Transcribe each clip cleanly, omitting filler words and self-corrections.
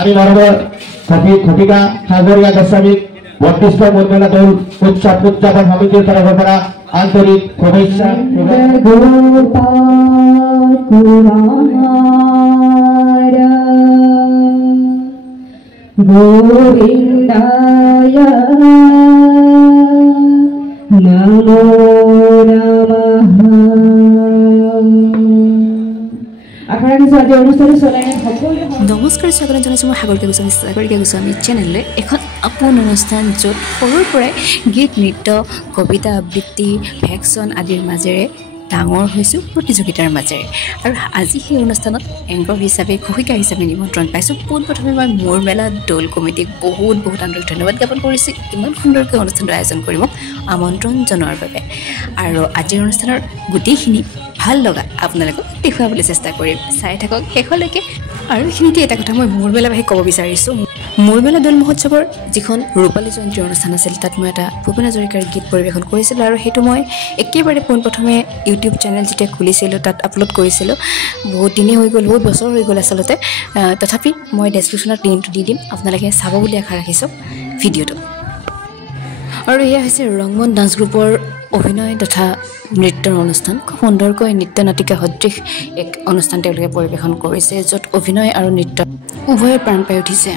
আমি মাননীয় ঘটিকা সাগৰিকা গোস্বামীক 32 মূলমেলা দল উৎসব উদযাপন সমিতিৰ তৰফেৰ পৰা আন্তৰিক শুভেচ্ছা গোবিন্দায় নমো নমঃ। নমস্কাৰ স্বাগতম জনাইছোঁ মই সাগৰিকা গোস্বামী চেনেললৈ এখন আপোন অনুষ্ঠান য'ত সৰুৰ পৰাই গীত নৃত্য কবিতা আবৃত্তি ভেকশ্যন আদিৰ মাজেৰে ডাঙৰ হৈছোঁ প্ৰতিযোগিতাৰ মাজেৰে। আৰু আজি সেই অনুষ্ঠানত এংকৰ হিচাপে ঘোষিকা হিচাপে নিমন্ত্ৰণ পাইছোঁ। পোনপ্ৰথমে মই মোৰ মেলা দৌল কমিটিক বহুত আন্তৰিক ধন্যবাদ জ্ঞাপন কৰিছোঁ ইমান সুন্দৰকৈ অনুষ্ঠানটো আয়োজন কৰি মোক আমন্ত্ৰণ জনোৱাৰ বাবে। আৰু আজিৰ অনুষ্ঠানৰ গোটেইখিনি ভাল লগা আপোনালোকক দেখুৱাবলৈ চেষ্টা কৰিম, চাই থাকক শেষলৈকে। আৰু এইখিনিতে এটা কথা মই মোৰ মেলা ভাষী ক'ব বিচাৰিছোঁ। মোৰ মেলা দৌল মহোৎসৱৰ যিখন ৰূপালী জয়ন্তী অনুষ্ঠান আছিল তাত মই এটা ভূপেন হাজৰিকাৰ গীত পৰিৱেশন কৰিছিলোঁ। আৰু সেইটো মই একেবাৰে পোনপ্ৰথমে ইউটিউব চেনেল যেতিয়া খুলিছিলোঁ তাত আপলোড কৰিছিলোঁ। বহুত দিনেই হৈ গ'ল, বহুত বছৰ হৈ গ'ল আচলতে। তথাপি মই ডেছক্ৰিপশ্যনত লিংকটো দি দিম, আপোনালোকে চাব বুলি আশা ৰাখিছোঁ ভিডিঅ'টো। আৰু এয়া হৈছে ৰংমন ডান্স গ্ৰুপৰ অভিনয় তথা নৃত্যৰ অনুষ্ঠান। খুব সুন্দৰকৈ নৃত্য নাটিকা সদৃশ এক অনুষ্ঠান তেওঁলোকে পৰিৱেশন কৰিছে, য'ত অভিনয় আৰু নৃত্য উভয়ে প্ৰাণ পাই উঠিছে।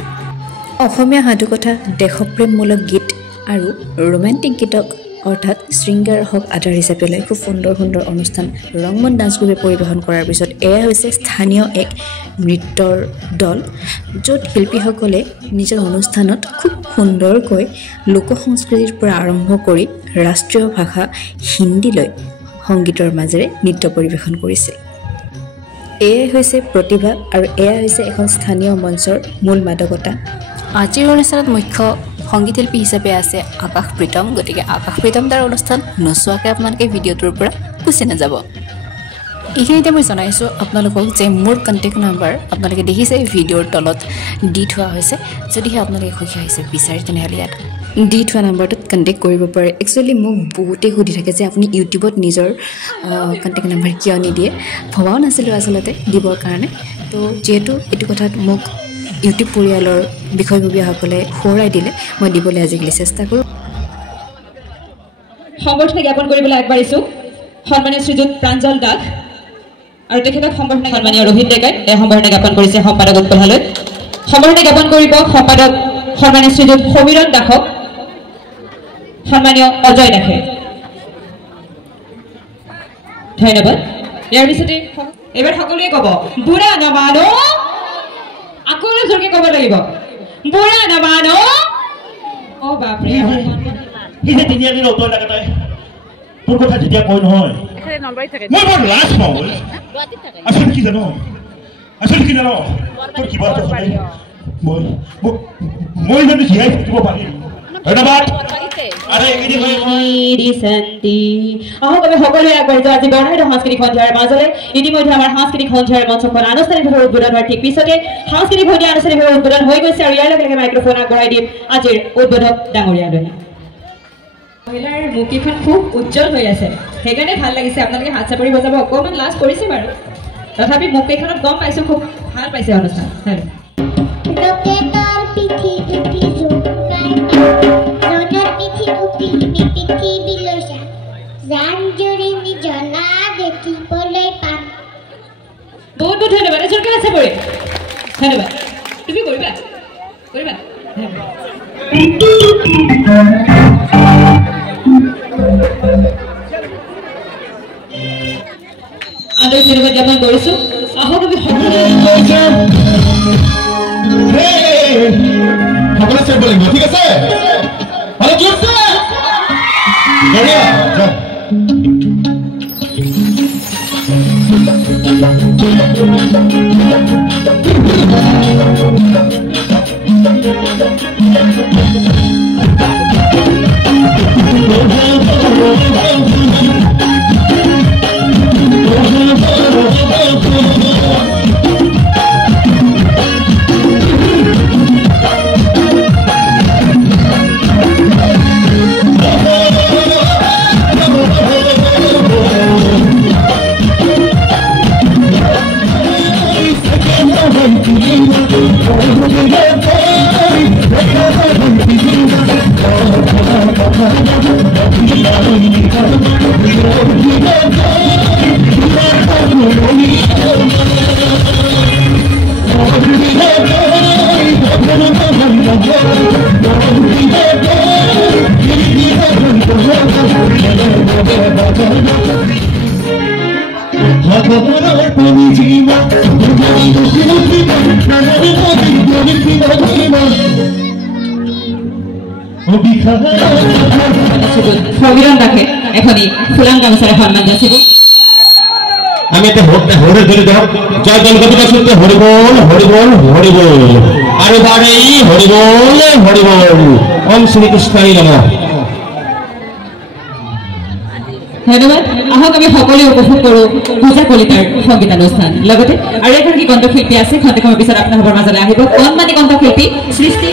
অসমীয়া সাধুকথা, দেশপ্ৰেমমূলক গীত আৰু ৰোমেণ্টিক গীতক অৰ্থাৎ শৃংগাৰ হওক আধাৰ হিচাপে লৈ খুব সুন্দৰ অনুষ্ঠান ৰংমন ডান্স গ্ৰুপে পৰিৱেশন কৰাৰ পিছত এয়া হৈছে স্থানীয় এক নৃত্যৰ দল, য'ত শিল্পীসকলে নিজৰ অনুষ্ঠানত খুব সুন্দৰকৈ লোক সংস্কৃতিৰ পৰা আৰম্ভ কৰি ৰাষ্ট্ৰীয় ভাষা হিন্দীলৈ সংগীতৰ মাজেৰে নৃত্য পৰিৱেশন কৰিছিল। এয়াই হৈছে প্ৰতিভা আৰু এয়া হৈছে এখন স্থানীয় মঞ্চৰ মূল মাদকতা। আজিৰ অনুষ্ঠানত মুখ্য সংগীত শিল্পী হিচাপে আছে আকাশ প্ৰীতম। গতিকে আকাশ প্ৰীতম তাৰ অনুষ্ঠান নোচোৱাকৈ আপোনালোকে ভিডিঅ'টোৰ পৰা গুচি নাযাব। এইখিনিতে মই জনাইছোঁ আপোনালোকক যে মোৰ কণ্টেক্ট নাম্বাৰ আপোনালোকে দেখিছে ভিডিঅ'ৰ তলত দি থোৱা হৈছে। যদিহে আপোনালোকে সুখী হৈছে বিচাৰে তেনেহ'লে ইয়াত দি থোৱা নাম্বাৰটোত কণ্টেক্ট কৰিব পাৰে। একচুৱেলি মোক বহুতেই সুধি থাকে যে আপুনি ইউটিউবত নিজৰ কণ্টেক্ট নাম্বাৰ কিয় নিদিয়ে। ভবাও নাছিলোঁ আচলতে দিবৰ কাৰণে। তো যিহেতু এইটো কথাত মোক ইউটিউব পৰিয়ালৰ বিষয়ববীয়াসকলে সোঁৱৰাই দিলে মই দিবলৈ আজিকালি চেষ্টা কৰোঁ। সম্বৰ্ধনা জ্ঞাপন কৰিবলৈ আগবাঢ়িছোঁ সন্মানীয় শ্ৰীযুত প্ৰাঞ্জল দাস আৰু তেখেতক সম্বৰ্ধনা সন্মানীয় ৰোহিত ডেকাই সম্বৰ্ধনা জ্ঞাপন কৰিছে সম্পাদক উৎপললৈ। সম্বৰ্ধনা জ্ঞাপন কৰিব সম্পাদক সন্মানীয় শ্ৰীযুত সমীৰণ দাসক, সন্মানীয় অজয় দাসে। ধন্যবাদ। ইয়াৰ পিছতে এইবাৰ সকলোৱে ক'ব বুঢ়া নামানো, আকৌ জোৰকে ক'ব লাগিব বুঢ়া নামানো। অ বাপৰে, তিনিদিন উত্তৰ লাগে তাই তোৰ কথা যেতিয়া কয় নহয় মই বৰ লাজ পাওঁ। আচলতে কি জানো তোৰ কিবা এটা হ'লে মই যদি জীয়াই থাকিব পাৰিম। ধন্যবাদ। সকলোৱে আগবাঢ়িছো আজি বৰ্ণাঢ্য সাংস্কৃতিক সন্ধিয়াৰ মাজলৈ। ইতিমধ্যে আমাৰ সাংস্কৃতিক সন্ধিয়াৰ মঞ্চখন আনুষ্ঠানিকভাৱে উদ্বোধন হোৱাৰ ঠিক পিছতে সাংস্কৃতিক সন্ধিয়া আনুষ্ঠানিকভাৱে উদ্বোধন হৈ গৈছে। আৰু ইয়াৰ লগে লগে মাইক্ৰফোন আগবঢ়াই দিম আজিৰ উদ্বোধক ডাঙৰীয়ালৈ। মহিলাৰ মুখকেইখন খুব উজ্জ্বল হৈ আছে, সেইকাৰণে ভাল লাগিছে। আপোনালোকে হাত চাপৰি বজাব অকণমান লাজ কৰিছে বাৰু, তথাপি মুখকেইখনত গম পাইছোঁ খুব ভাল পাইছে অনুষ্ঠান। বহুত ধন্যবাদ। এজনকে আছে পৰি ধন্যবাদ। তুমি কৰিবা আন্তৰিক ধন্যবাদ জ্ঞাপন কৰিছোঁ। আহক আমি সকলোৱে চাব লাগিব, ঠিক আছে? ফগিৰণ দাকে এখনি ফুলাং গামোচাৰে সন্মান যাচিব আমি এটা হরে ধরে দেব জয় দল কবিতা শুনতে হরি বল হরি বল হরি বল আর বারেই হরি বল ওম শ্রী কৃষ্ণায় নমঃ ধন্যবাদ আহক আমি সকলোৱে উপভোগ কৰোঁ পূজা কলিতাৰ সংগীতানুষ্ঠান লগতে আৰু এগৰাকী কণ্ঠশিল্পী আছে খন্তেক সময়ৰ পিছত আপোনালোকৰ মাজলৈ আহিব কণমানি কণ্ঠশিল্পী সৃষ্টি